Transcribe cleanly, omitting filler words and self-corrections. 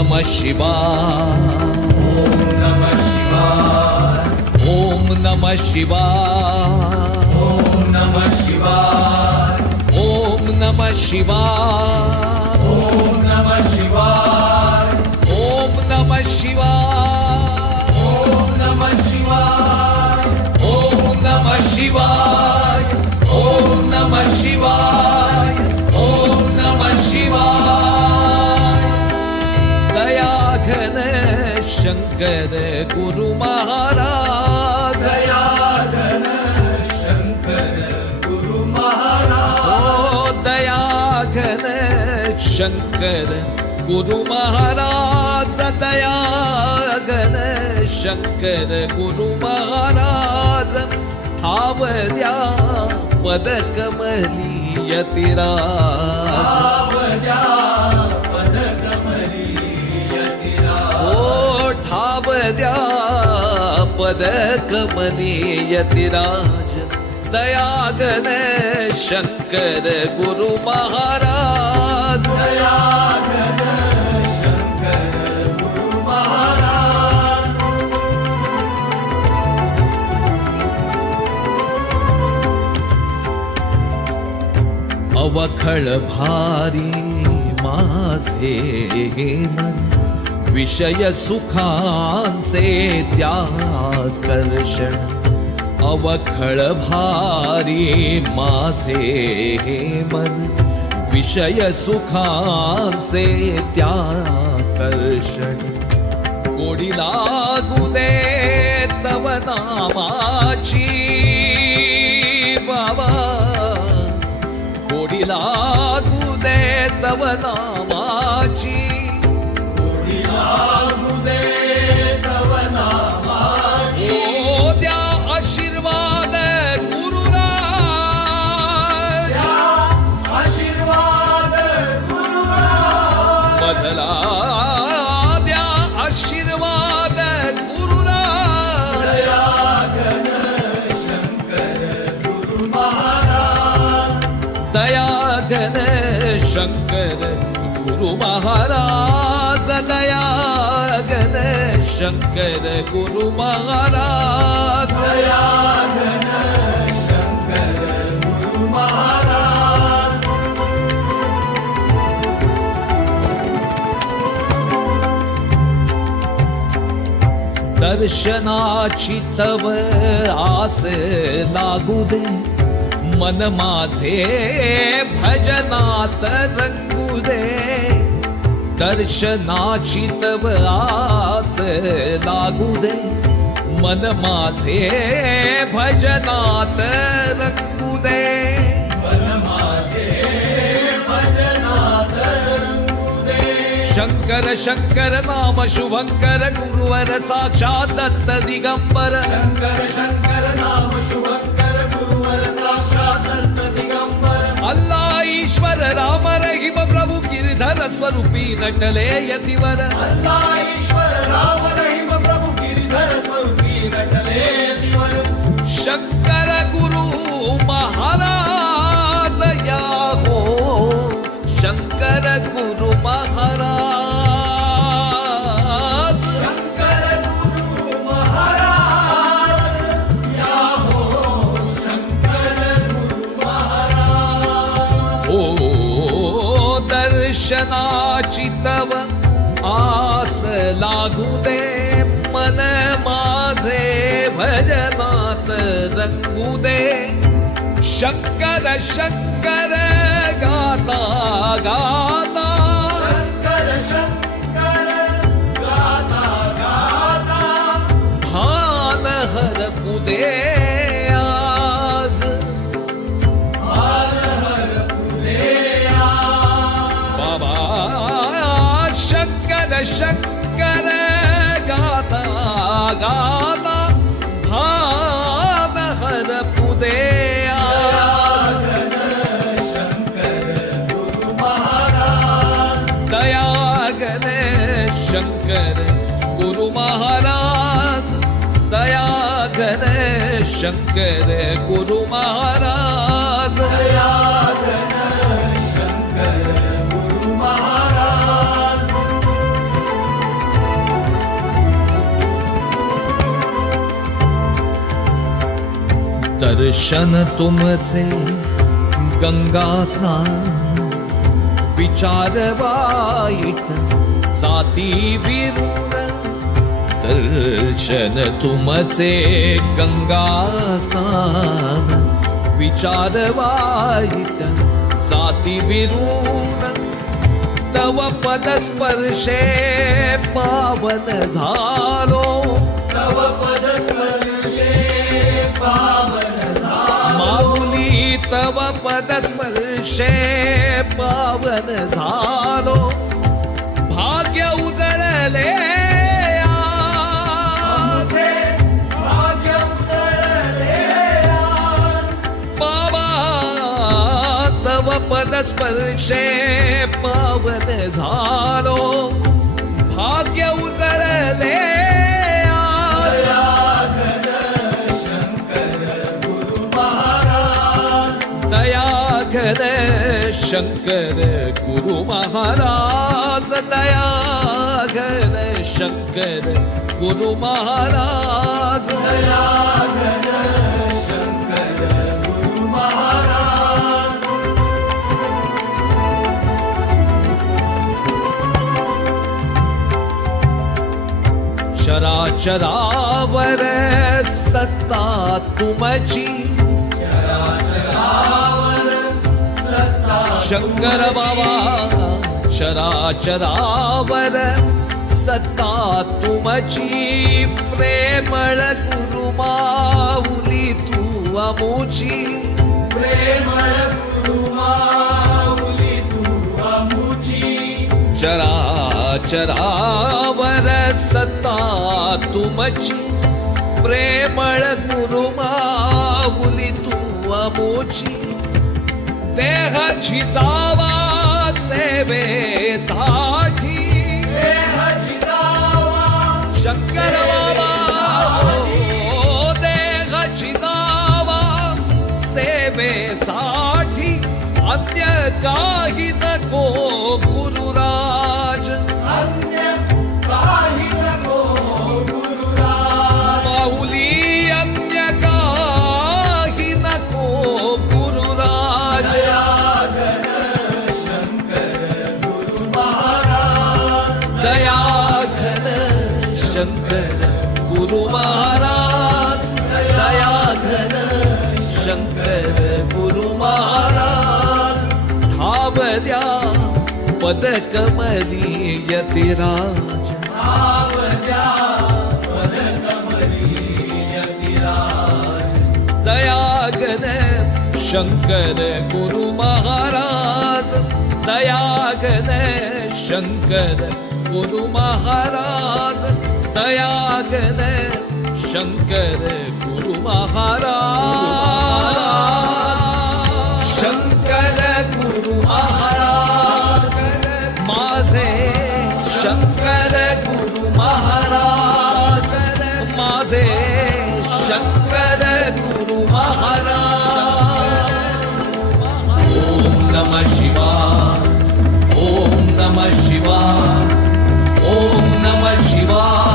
नमः शिवाय, ओम नमः शिवाय, ओम नमः शिवाय, ओम नमः शिवाय, ओम नमः शिवाय, ओम नमः शिवाय, ओम नमः शिवाय, ओम नमः शिवाय, ओम नमः शिवाय, ओम नमः शिवाय, ओम नमः शिवाय। दया घन शंकर गुरु महाराज, दया घन शंकर गुरु महाराज, ओ दया घन शंकर गुरु महाराज, दया घन शंकर गुरु महाराज, ठावल्या पदकमली यतिराज, आवद्या पदकमली यतिराज, ओ ठावल्या पदकमली यतिराज, दया घन शंकर गुरु महाराज, दया घन शंकर गुरु महाराज, अवखळ भारी माझे हे मन, विषय सुखांचे त्याकर्षण, अवखळ भारी माझे हे मन, विषय सुखांचे त्याकर्षण, गोडी लागू दे तव नामाची बाबा, गोडी लागू दे तव नामाची, गोडी लागू दे तव नामाची, ओ द्या आशीर्वाद गुरुराज, द्या आशीर्वाद गुरुराज, मधला द्या आशीर्वाद गुरुराज, दया घन शंकर गुरु महाराज, दया घन शंकर गुरु महाराज, दया घन शंकर गुरु महाराज, दया घन शंकर गुरु महाराज, दर्शनाची तव आस लागू दे, मन माझे भजनात रंगू दे, दर्शनाची तव आस लागू दे, मन माझे भजनात रंगू दे, मन माझे भजनात रंगू दे, शंकर शंकर नाम शुभंकर गुरुवर साक्षात दत्त दिगंबर, शंकर शंकर नाम शुभंकर गुरुवर साक्षात दत्त दिगंबर, अल्लाह ईश्वर राम रहीम प्रभु गिरधर स्वरूपी नटले यतिवर, अल्लाह ईश्वर राम रहीम प्रभु गिरिधर स्वरूपी नटले दिवर, शंकर गुरु महाराज या हो, शंकर गुरु महाराज, शंकर गुरु महाराज या हो, शंकर गुरु महाराज, ओ दर्शनाची तव आस लागू दे, मन माझे भजनात रंगू दे, शंकर शंकर गाता गाता, शंकर शंकर गाता गाता, भान हरपू दे आज, भान हरपू दे आज, बाबा शंकर शंकर गाता गाता, भान हरपू दे आज, शंकर गुरु महाराज, दया घन शंकर गुरु महाराज, दया घन शंकर गुरु महाराज, दया घन शंकर गुरु महाराज, दर्शन तुमचे गंगा स्नान विचार वाईट साती विरून दर्शन तुमचे गंगा स्नान विचार वाईट साती विरून तव पद स्पर्शे पावन झालो तव पद स्पर्शे पावन झालो माऊली तव पद स्पर्शे पावन झालो भाग्य उजळले आमचे भाग्य उजळले बाबा तव पद स्पर्शे पावन झालो भाग्य उजळले दयाघन शंकर गुरु महाराज दयाघन शंकर गुरु महाराज दयाघन शंकर गुरु महाराज चराचरावर सत्ता तुमची शंकर बाबा चराचरावर सत्ता तुमची प्रेमळ गुरु माऊली तू अमुची प्रेमळ गुरु माऊली तू अमुची चराचरावर सत्ता तुमची प्रेमळ गुरु माऊली तू अमुची देहाची जावा सेवेसाठी देहाची जावा शंकर बाबा हो देहाची जावा सेवेसाठी अन्य काही नको गुरुराज अन्य काही नको गुरुराज माऊली अन्य काही नको गुरुराज दयाघन शंकर गुरु महाराज दयाघन शंकर गुरु महाराज दयाघन शंकर गुरु महाराज ठाव द्या पदकमली यतिराज भाव द्या पदकमली यतिराज दयाघन शंकर गुरु महाराज दयाघन शंकर गुरु महाराज दयाघन शंकर गुरु महाराज शंकर गुरु महाराज माझे शंकर गुरु महाराज माझे शंकर गुरु महाराज ओम नमः शिवाय ओम नमः शिवाय ओम नमः शिवाय